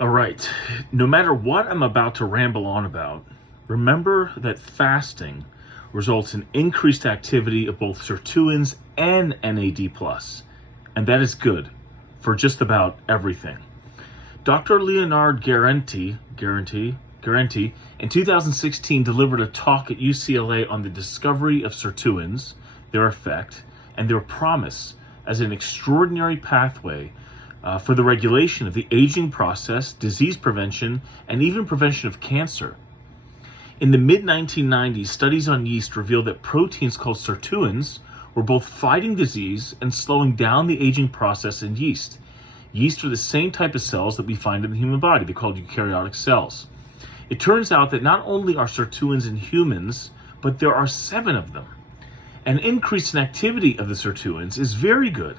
All right, no matter what I'm about to ramble on about, remember that fasting results in increased activity of both sirtuins and NAD+, and that is good for just about everything. Dr. Leonard Guarenti in 2016 delivered a talk at UCLA on the discovery of sirtuins, their effect, and their promise as an extraordinary pathway for the regulation of the aging process, disease prevention, and even prevention of cancer. In the mid-1990s, studies on yeast revealed that proteins called sirtuins were both fighting disease and slowing down the aging process in yeast. Yeast are the same type of cells that we find in the human body. They're called eukaryotic cells. It turns out that not only are sirtuins in humans, but there are 7 of them. An increase in activity of the sirtuins is very good,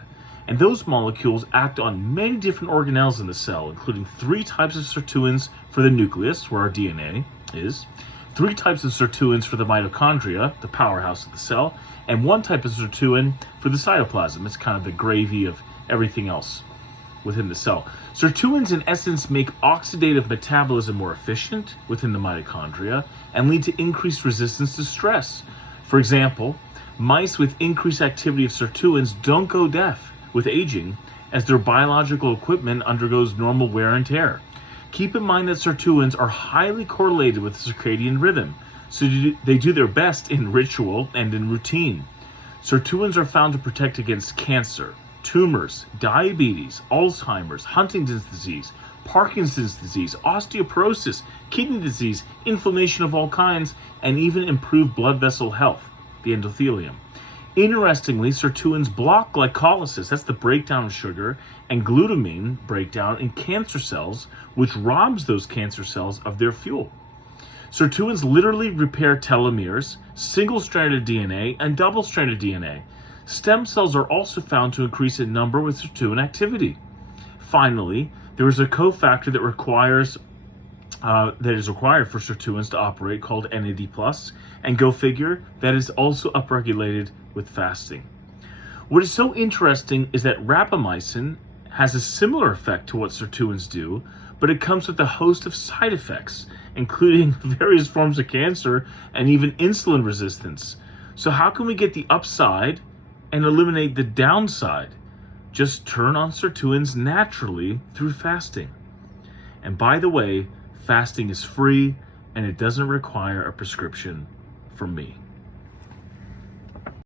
and those molecules act on many different organelles in the cell, including 3 types of sirtuins for the nucleus, where our DNA is, 3 types of sirtuins for the mitochondria, the powerhouse of the cell, and 1 type of sirtuin for the cytoplasm. It's kind of the gravy of everything else within the cell. Sirtuins, in essence, make oxidative metabolism more efficient within the mitochondria and lead to increased resistance to stress. For example, mice with increased activity of sirtuins don't go deaf with aging as their biological equipment undergoes normal wear and tear. Keep in mind that sirtuins are highly correlated with circadian rhythm, so they do their best in ritual and in routine. Sirtuins are found to protect against cancer, tumors, diabetes, Alzheimer's, Huntington's disease, Parkinson's disease, osteoporosis, kidney disease, inflammation of all kinds, and even improve blood vessel health, the endothelium. Interestingly, sirtuins block glycolysis, that's the breakdown of sugar, and glutamine breakdown in cancer cells, which robs those cancer cells of their fuel. Sirtuins literally repair telomeres, single-stranded DNA, and double-stranded DNA. Stem cells are also found to increase in number with sirtuin activity. Finally, there is a cofactor that is required for sirtuins to operate called NAD+, and go figure, that is also upregulated with fasting. What is so interesting is that rapamycin has a similar effect to what sirtuins do, but it comes with a host of side effects, including various forms of cancer and even insulin resistance. So how can we get the upside and eliminate the downside? Just turn on sirtuins naturally through fasting. And by the way, fasting is free and it doesn't require a prescription from me.